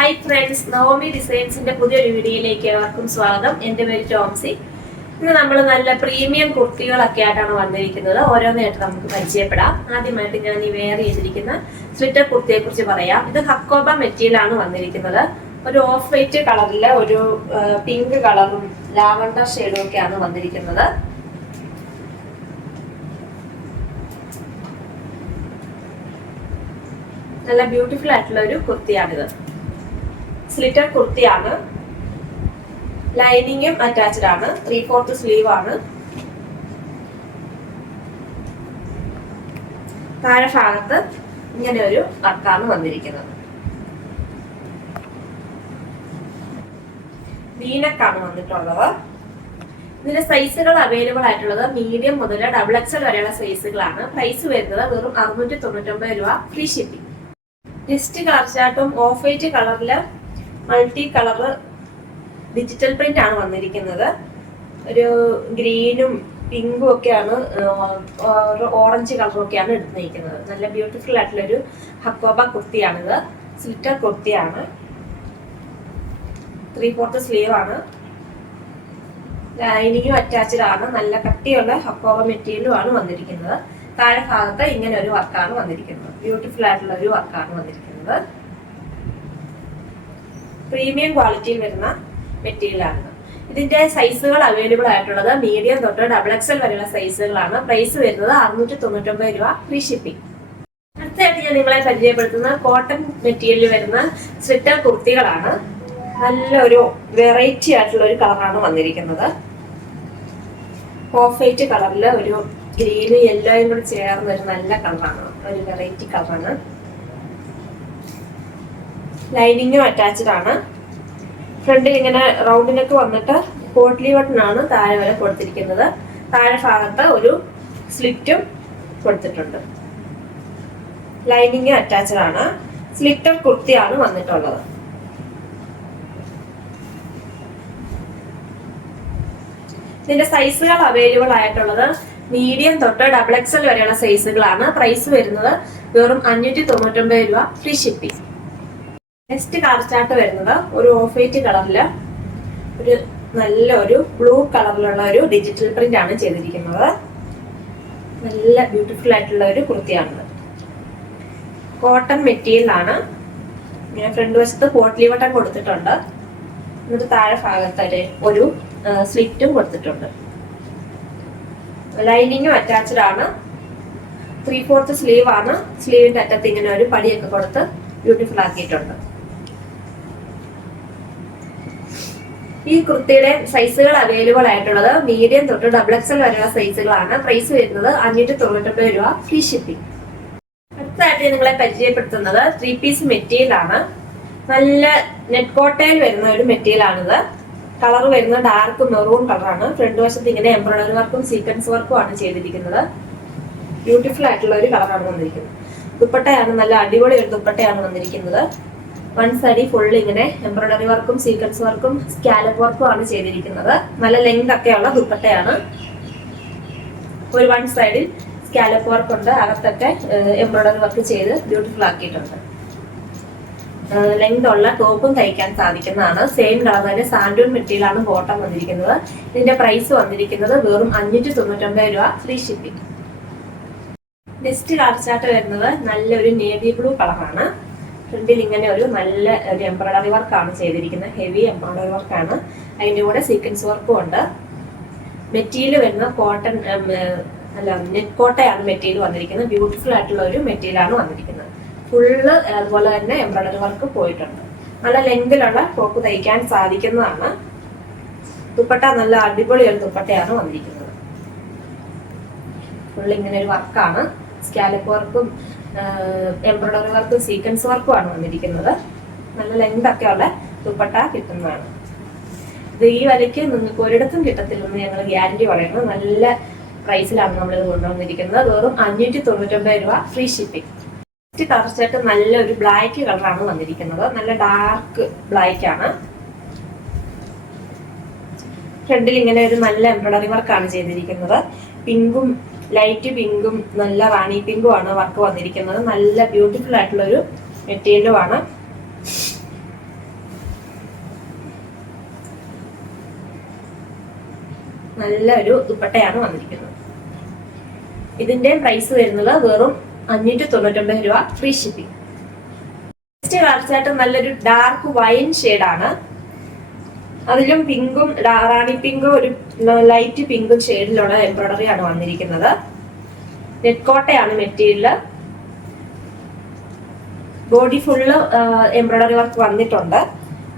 Hi friends Navami ഡിസൈൻസിന്റെ പുതിയൊരു വീഡിയോയിലേക്ക് ഏവർക്കും സ്വാഗതം. എന്റെ പേര് ടോംസി. ഇന്ന് നമ്മൾ നല്ല പ്രീമിയം കുർത്തികളൊക്കെ ആയിട്ടാണ് വന്നിരിക്കുന്നത്. ഓരോന്നായിട്ട് നമുക്ക് പരിചയപ്പെടാം. ആദ്യമായിട്ട് ഞാൻ ഈ വെയർ ചെയ്തിരിക്കുന്ന സ്വിറ്റർ കുർത്തിയെ കുറിച്ച് പറയാം. ഇത് ഹക്കോബ മെറ്റീരിയലാണ് വന്നിരിക്കുന്നത്. ഒരു ഓഫ് വൈറ്റ് കളറിൽ ഒരു പിങ്ക് കളറും ലാവണ്ടർ ഷെയ്ഡും ഒക്കെയാണ് വന്നിരിക്കുന്നത്. നല്ല ബ്യൂട്ടിഫുൾ ആയിട്ടുള്ള ഒരു കുർത്തിയാണിത്. സ്ലിറ്റർ കുർത്തിയാണ്. ലൈനിങ്ങും അറ്റാച്ച്ഡ് ആണ്. ത്രീ ഫോർത്ത് സ്ലീവ് ആണ്. താഴെ ഭാഗത്ത് ഇങ്ങനെ ഒരു വർക്കാണ് വന്നിരിക്കുന്നത്. വീനക്കാണ് വന്നിട്ടുള്ളത്. ഇതിന്റെ സൈസുകൾ അവൈലബിൾ ആയിട്ടുള്ളത് മീഡിയം മുതൽ ഡബിൾ എക്സൽ വരെയുള്ള സൈസുകളാണ് പ്രൈസ് വരുന്നത് വെറും അറുന്നൂറ്റി തൊണ്ണൂറ്റൊമ്പത് രൂപ ഫ്രീ ഷിപ്പിംഗ് ലിസ്റ്റ് കളർ ചാർട്ടും ഓഫ് വൈറ്റ് കളറിൽ മൾട്ടി കളറ് ഡിജിറ്റൽ പ്രിന്റ് ആണ് വന്നിരിക്കുന്നത്. ഒരു ഗ്രീനും പിങ്കും ഒക്കെയാണ് ഓറഞ്ച് കളറും ഒക്കെയാണ് എടുത്തിരിക്കുന്നത്. നല്ല ബ്യൂട്ടിഫുൾ ആയിട്ടുള്ള ഒരു ഹക്കോബ കുർത്തിയാണിത്. സ്ലിറ്റർ കുർത്തിയാണ്. ത്രീ ഫോർത്ത് സ്ലീവ് ആണ്. ലൈനിങ്ങും അറ്റാച്ച്ഡ് ആണ്. നല്ല കട്ടിയുള്ള ഹക്കോബ മെറ്റീരിയലും ആണ് വന്നിരിക്കുന്നത്. താഴെ ഭാഗത്ത് ഇങ്ങനെ ഒരു വർക്കാണ് വന്നിരിക്കുന്നത്. ബ്യൂട്ടിഫുൾ ആയിട്ടുള്ള ഒരു വർക്കാണ് വന്നിരിക്കുന്നത്. പ്രീമിയം ക്വാളിറ്റിയിൽ വരുന്ന മെറ്റീരിയൽ ആണ്. ഇതിന്റെ സൈസുകൾ അവൈലബിൾ ആയിട്ടുള്ളത് മീഡിയം തൊട്ട് ഡബിൾ എക്സൽ വരെയുള്ള സൈസുകളാണ്. പ്രൈസ് വരുന്നത് അറുന്നൂറ്റി തൊണ്ണൂറ്റൊമ്പത് രൂപ ഫ്രീ ഷിപ്പിംഗ് അടുത്തായിട്ട് ഞാൻ നിങ്ങളെ പരിചയപ്പെടുത്തുന്ന കോട്ടൺ മെറ്റീരിയലിൽ വരുന്ന സ്വെറ്റർ കുർത്തികളാണ്. നല്ലൊരു വെറൈറ്റി ആയിട്ടുള്ള ഒരു കളറാണ് വന്നിരിക്കുന്നത്. ഓഫ് വൈറ്റ് കളറിൽ ഒരു ഗ്രീനും യെല്ലോയും കൂടി ചേർന്ന ഒരു നല്ല കളറാണ് ഒരു വെറൈറ്റി കളറാണ് ലൈനിങ്ങും അറ്റാച്ച്ഡ് ആണ്. ഫ്രണ്ടിൽ ഇങ്ങനെ റൗണ്ടിനൊക്കെ വന്നിട്ട് പോട്ട്ലി ബട്ടണാണ് താഴെ വരെ കൊടുത്തിരിക്കുന്നത്. താഴെ ഭാഗത്ത് ഒരു സ്ലിറ്റും കൊടുത്തിട്ടുണ്ട്. ലൈനിങ് അറ്റാച്ച്ഡ് ആണ്. സ്ലിറ്റർ കുർത്തിയാണ് വന്നിട്ടുള്ളത്. ഇതിന്റെ സൈസുകൾ അവൈലബിൾ ആയിട്ടുള്ളത് മീഡിയം തൊട്ട് ഡബിൾ എക്സൽ വരെയുള്ള സൈസുകളാണ് പ്രൈസ് വരുന്നത് വെറും അഞ്ഞൂറ്റി തൊണ്ണൂറ്റൊമ്പത് രൂപ ഫ്രീ ഷിപ്പിംഗ് നെക്സ്റ്റ് കളർ വരുന്നത് ഒരു ഓഫ് വൈറ്റ് കളറിൽ ഒരു നല്ല ഒരു ബ്ലൂ കളറിലുള്ള ഒരു ഡിജിറ്റൽ പ്രിന്റ് ആണ് ചെയ്തിരിക്കുന്നത്. നല്ല ബ്യൂട്ടിഫുൾ ആയിട്ടുള്ള ഒരു കുർത്തിയാണ്. കോട്ടൺ മെറ്റീരിയൽ ആണ്. ഇങ്ങനെ ഫ്രണ്ട് വശത്ത് പോട്ട്ലി വട്ടം കൊടുത്തിട്ടുണ്ട്. എന്നിട്ട് താഴെ ഭാഗത്ത് ഒരു സ്ലിറ്റും കൊടുത്തിട്ടുണ്ട്. ലൈനിങ്ങും അറ്റാച്ച്ഡ് ആണ്. ത്രീ ഫോർത്ത് സ്ലീവ് ആണ് സ്ലീവിന്റെ അറ്റത്ത് ഇങ്ങനെ ഒരു പടിയൊക്കെ കൊടുത്ത് ബ്യൂട്ടിഫുൾ ആക്കിയിട്ടുണ്ട്. ഈ കുർത്തിയുടെ സൈസുകൾ അവൈലബിൾ ആയിട്ടുള്ളത് മീഡിയം തൊട്ട് ഡബിൾ എക്സൽ വരെയുള്ള സൈസുകളാണ് പ്രൈസ് വരുന്നത് അഞ്ഞൂറ്റി തൊണ്ണൂറ്റൊമ്പത് രൂപ ഫ്രീ ഷിപ്പിംഗ് അടുത്തതായിട്ട് ഞാൻ നിങ്ങളെ പരിചയപ്പെടുത്തുന്നത് ത്രീ പീസ് മെറ്റീരിയൽ ആണ്. നല്ല നെറ്റ് കോട്ടയിൽ വരുന്ന ഒരു മെറ്റീരിയൽ ആണിത്. കളർ വരുന്ന ഡാർക്ക് മെറൂൺ കളറാണ് ഫ്രണ്ട് വശത്ത് ഇങ്ങനെ എംബ്രോയിഡറി വർക്കും സീക്വൻസ് വർക്കും ആണ് ചെയ്തിരിക്കുന്നത്. ബ്യൂട്ടിഫുൾ ആയിട്ടുള്ള ഒരു കളറാണ് വന്നിരിക്കുന്നത്. ദുപ്പട്ടയാണ് നല്ല അടിപൊളി ഒരു ദുപ്പട്ടയാണ് വന്നിരിക്കുന്നത്. വൺ സൈഡിൽ ഫുൾ ഇങ്ങനെ എംബ്രോയിഡറി വർക്കും സീക്വൻസ് വർക്കും സ്കാലപ്പ് വർക്കും ആണ് ചെയ്തിരിക്കുന്നത്. നല്ല ലെങ്ത് ഒക്കെയുള്ള ദുപ്പട്ടയാണ്. ഒരു വൺ സൈഡിൽ സ്കാലപ്പ് വർക്ക് ഉണ്ട്. അകത്തൊക്കെ എംബ്രോയിഡറി വർക്ക് ചെയ്ത് ബ്യൂട്ടിഫുൾ ആക്കിയിട്ടുണ്ട്. ലെങ്ത് ഉള്ള ടോപ്പും തയ്ക്കാൻ സാധിക്കുന്നതാണ്. സെയിം കളർ തന്നെ സാൻഡൂൺ മെറ്റീരിയലാണ് ബോട്ടം വന്നിരിക്കുന്നത്. ഇതിന്റെ പ്രൈസ് വന്നിരിക്കുന്നത് വെറും അഞ്ഞൂറ്റി തൊണ്ണൂറ്റൊമ്പത് രൂപ free shipping next colour chart വരുന്നത് നല്ലൊരു നേവി ബ്ലൂ കളറാണ് ഫ്രണ്ടിൽ ഇങ്ങനെ ഒരു നല്ല ഒരു എംബ്രോയിഡറി വർക്കാണ് ചെയ്തിരിക്കുന്നത്. ഹെവി എംബ്രോയ്ഡറി വർക്കാണ് അതിന്റെ കൂടെ സീക്വൻസ് വർക്കും ഉണ്ട്. മെറ്റീരിയൽ വരുന്ന കോട്ടൺ അല്ല നെറ്റ് കോട്ടയാണ് മെറ്റീരിയൽ വന്നിരിക്കുന്നത്. ബ്യൂട്ടിഫുൾ ആയിട്ടുള്ള ഒരു മെറ്റീരിയലാണ് വന്നിരിക്കുന്നത്. ഫുള്ള് അതുപോലെ തന്നെ എംബ്രോയ്ഡറി വർക്ക് പോയിട്ടുണ്ട്. നല്ല ലെങ്തിലുള്ള ഫോക്ക് തയ്ക്കാൻ സാധിക്കുന്നതാണ്. ദുപ്പട്ട നല്ല അടിപൊളി ഒരു ദുപ്പട്ടയാണ് വന്നിരിക്കുന്നത്. ഫുള്ള് ഇങ്ങനെ ഒരു വർക്കാണ് സ്കാലപ്പ് വർക്കും എംബ്രോയിഡറി വർക്കും സീക്വൻസ് വർക്കും ആണ് വന്നിരിക്കുന്നത്. നല്ല ലെങ്ത് ഒക്കെ ഉള്ള ദുപ്പട്ട കിട്ടുന്നതാണ്. ഇത് ഈ വിലയ്ക്ക് നിങ്ങൾക്ക് ഒരിടത്തും കിട്ടത്തില്ലെന്ന് ഞങ്ങൾ ഗ്യാരണ്ടി പറയുന്നു. നല്ല പ്രൈസിലാണ് നമ്മളിത് കൊണ്ടുവന്നിരിക്കുന്നത്. വെറും അഞ്ഞൂറ്റി തൊണ്ണൂറ്റൊമ്പത് രൂപ ഫ്രീ ഷിപ്പിംഗ് നെക്സ്റ്റ് നല്ല ഒരു ബ്ലാക്ക് കളറാണ് വന്നിരിക്കുന്നത്. നല്ല ഡാർക്ക് ബ്ലാക്ക് ആണ്. ഫ്രണ്ടിൽ ഇങ്ങനെ ഒരു നല്ല എംബ്രോയിഡറി വർക്കാണ് ചെയ്തിരിക്കുന്നത്. പിങ്കും ലൈറ്റ് പിങ്കും നല്ല റാണി പിങ്കും ആണ് വർക്ക് വന്നിരിക്കുന്നത്. നല്ല ബ്യൂട്ടിഫുൾ ആയിട്ടുള്ള ഒരു മെറ്റീരിയലും ആണ് നല്ല ഒരു ദുപ്പട്ടയാണ് വന്നിരിക്കുന്നത്. ഇതിന്റെ പ്രൈസ് വരുന്നത് വെറും അഞ്ഞൂറ്റി തൊണ്ണൂറ്റൊമ്പത് രൂപ ഫ്രീ ഷിപ്പിംഗ് നെക്സ്റ്റ് കാണിച്ചായിട്ട് നല്ലൊരു ഡാർക്ക് വൈൻ ഷെയ്ഡാണ് അതിലും പിങ്കും റാണി പിങ്കും ഒരു ലൈറ്റ് പിങ്കും ഷെയ്ഡിലുള്ള എംബ്രോയിഡറി ആണ് വന്നിരിക്കുന്നത്. നെറ്റ്കോട്ടയാണ് material body full embroidery work വന്നിട്ടുണ്ട്.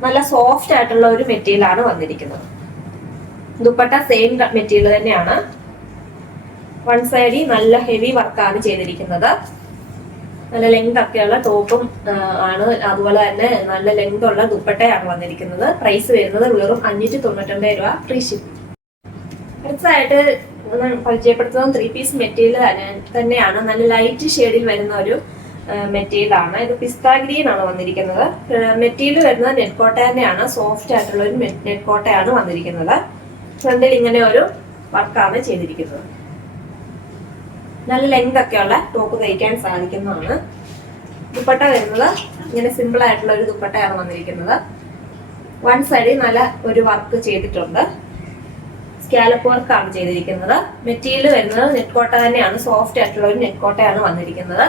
നല്ല സോഫ്റ്റ് ആയിട്ടുള്ള ഒരു മെറ്റീരിയൽ ആണ് വന്നിരിക്കുന്നത്. ദുപ്പട്ട സെയിം മെറ്റീരിയൽ തന്നെയാണ്. വൺ സൈഡിൽ നല്ല ഹെവി വർക്കാണ് ചെയ്തിരിക്കുന്നത്. നല്ല ലെങ്ത് ഒക്കെയുള്ള ടോപ്പും ആണ്. അതുപോലെ തന്നെ നല്ല ലെങ്ത് ഉള്ള ദുപ്പട്ടയാണ് വന്നിരിക്കുന്നത്. പ്രൈസ് വരുന്നത് വെറും അഞ്ഞൂറ്റി തൊണ്ണൂറ്റൊമ്പത് രൂപ ഫ്രീ ഷിപ്പ് അടുത്തതായിട്ട് പരിചയപ്പെടുത്തുന്നത് ത്രീ പീസ് മെറ്റീരിയൽ തന്നെയാണ്. നല്ല ലൈറ്റ് ഷെയ്ഡിൽ വരുന്ന ഒരു മെറ്റീരിയൽ ആണ്. ഇത് പിസ്ത ഗ്രീൻ ആണ് വന്നിരിക്കുന്നത്. മെറ്റീരിയൽ വരുന്നത് നെറ്റ്കോട്ട തന്നെയാണ്. സോഫ്റ്റ് ആയിട്ടുള്ള ഒരു നെറ്റ്കോട്ടയാണ് വന്നിരിക്കുന്നത്. ഫ്രണ്ടിൽ ഇങ്ങനെ ഒരു വർക്കാണ് ചെയ്തിരിക്കുന്നത്. നല്ല ലെങ്ത് ഒക്കെയുള്ള ടോപ്പ് തയ്ക്കാൻ സാധിക്കുന്നതാണ്. ദുപ്പട്ട വരുന്നത് ഇങ്ങനെ സിമ്പിൾ ആയിട്ടുള്ള ഒരു ദുപ്പട്ടയാണ് വന്നിരിക്കുന്നത്. വൺ സൈഡിൽ നല്ല ഒരു വർക്ക് ചെയ്തിട്ടുണ്ട്. സ്കാലപ്പ് വർക്കാണ് ചെയ്തിരിക്കുന്നത്. മെറ്റീരിയൽ വരുന്നത് നെറ്റ് കോട്ട തന്നെയാണ് സോഫ്റ്റ് ആയിട്ടുള്ള ഒരു നെറ്റ് കോട്ടയാണ് വന്നിരിക്കുന്നത്.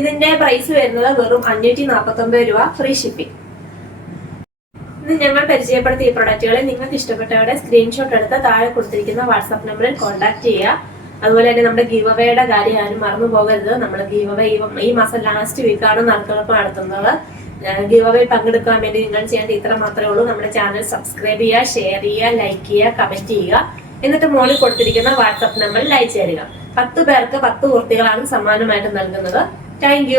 ഇതിന്റെ പ്രൈസ് വരുന്നത് വെറും അഞ്ഞൂറ്റി നാൽപ്പത്തി രൂപ ഫ്രീ ഷിപ്പിംഗ് ഇന്ന് ഞങ്ങൾ പരിചയപ്പെടുത്തിയ പ്രൊഡക്റ്റുകളെ നിങ്ങൾക്ക് ഇഷ്ടപ്പെട്ടവരുടെ സ്ക്രീൻഷോട്ട് എടുത്ത് താഴെ കൊടുത്തിരിക്കുന്ന വാട്സാപ്പ് നമ്പറിൽ കോൺടാക്ട് ചെയ്യുക. അതുപോലെ തന്നെ നമ്മുടെ ഗീവ് അവയുടെ കാര്യം ആരും മറന്നു പോകരുത്. നമ്മൾ ഗീവ് ഈ മാസം ലാസ്റ്റ് വീക്കാണ് നറുക്കെടുപ്പ് നടത്തുന്നത്. ഗീവ് പങ്കെടുക്കാൻ വേണ്ടി നിങ്ങൾ ചെയ്യേണ്ടത് ഇത്ര മാത്രമേ ഉള്ളൂ. നമ്മുടെ ചാനൽ സബ്സ്ക്രൈബ് ചെയ്യുക ഷെയർ ചെയ്യുക ലൈക്ക് ചെയ്യുക കമന്റ് ചെയ്യുക. എന്നിട്ട് മോളിൽ കൊടുത്തിരിക്കുന്ന വാട്സപ്പ് നമ്പറിൽ അയച്ചു തരിക. പത്ത് പേർക്ക് പത്ത് കുർത്തികളാണ് സമ്മാനമായിട്ട് നൽകുന്നത്. താങ്ക്